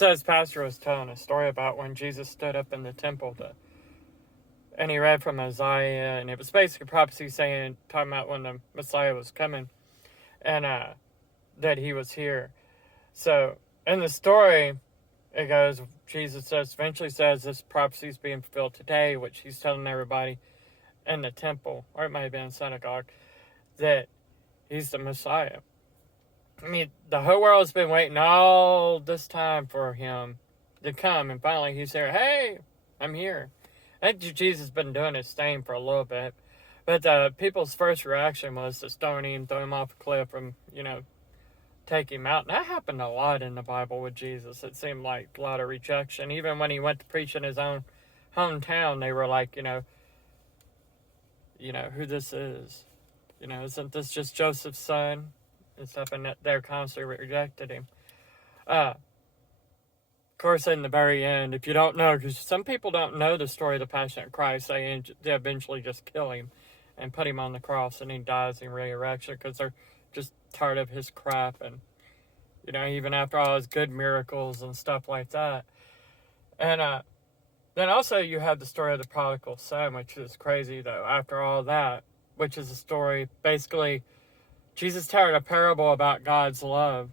So his pastor was telling a story about when Jesus stood up in the temple and he read from Isaiah, and it was basically prophecy talking about when the Messiah was coming, and that he was here. So in the story, it goes, Jesus eventually says this prophecy is being fulfilled today, which he's telling everybody in the temple, or it might have been a synagogue, that he's the Messiah. I mean, the whole world's been waiting all this time for him to come, and finally he's here. Hey, I'm here. I think Jesus has been doing his thing for a little bit, but people's first reaction was to stone him, throw him off a cliff, and, take him out. And that happened a lot in the Bible with Jesus. It seemed like a lot of rejection. Even when he went to preach in his own hometown, they were like, who this is. Isn't this just Joseph's son? And stuff, and they're constantly rejected him. Of course, in the very end, if you don't know, because some people don't know the story of the Passion of Christ, they eventually just kill him and put him on the cross, and he dies in resurrection because they're just tired of his crap, and even after all his good miracles and stuff like that. And then also you have the story of the prodigal son, which is crazy though. After all that, which is a story basically, Jesus told a parable about God's love,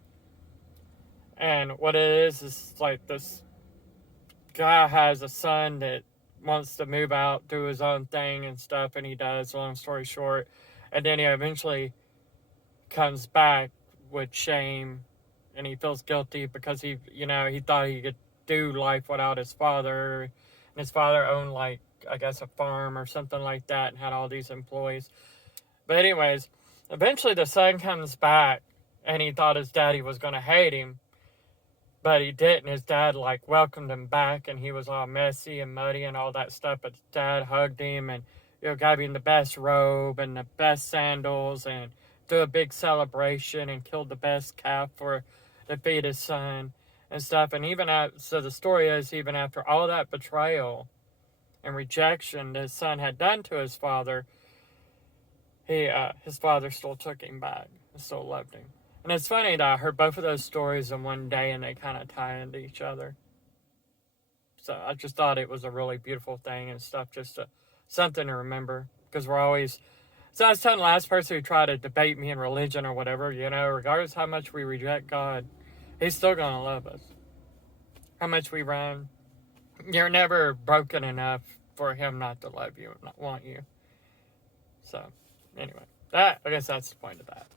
and what it is like this guy has a son that wants to move out, do his own thing and stuff, and he does, long story short, and then he eventually comes back with shame, and he feels guilty because he thought he could do life without his father, and his father owned, like, I guess a farm or something like that, and had all these employees. But anyways, eventually the son comes back, and he thought his daddy was going to hate him, but he didn't. His dad, welcomed him back, and he was all messy and muddy and all that stuff, but his dad hugged him and, gave him the best robe and the best sandals, and do a big celebration, and killed the best calf to feed his son and stuff. And so the story is, even after all that betrayal and rejection that his son had done to his father, his father still took him back and still loved him. And it's funny that I heard both of those stories in one day, and they kind of tie into each other. So I just thought it was a really beautiful thing and stuff, something to remember, because we're always... So I was telling the last person who tried to debate me in religion or whatever, regardless how much we reject God, he's still going to love us. How much we run, you're never broken enough for him not to love you, not want you. So, anyway, I guess that's the point of that.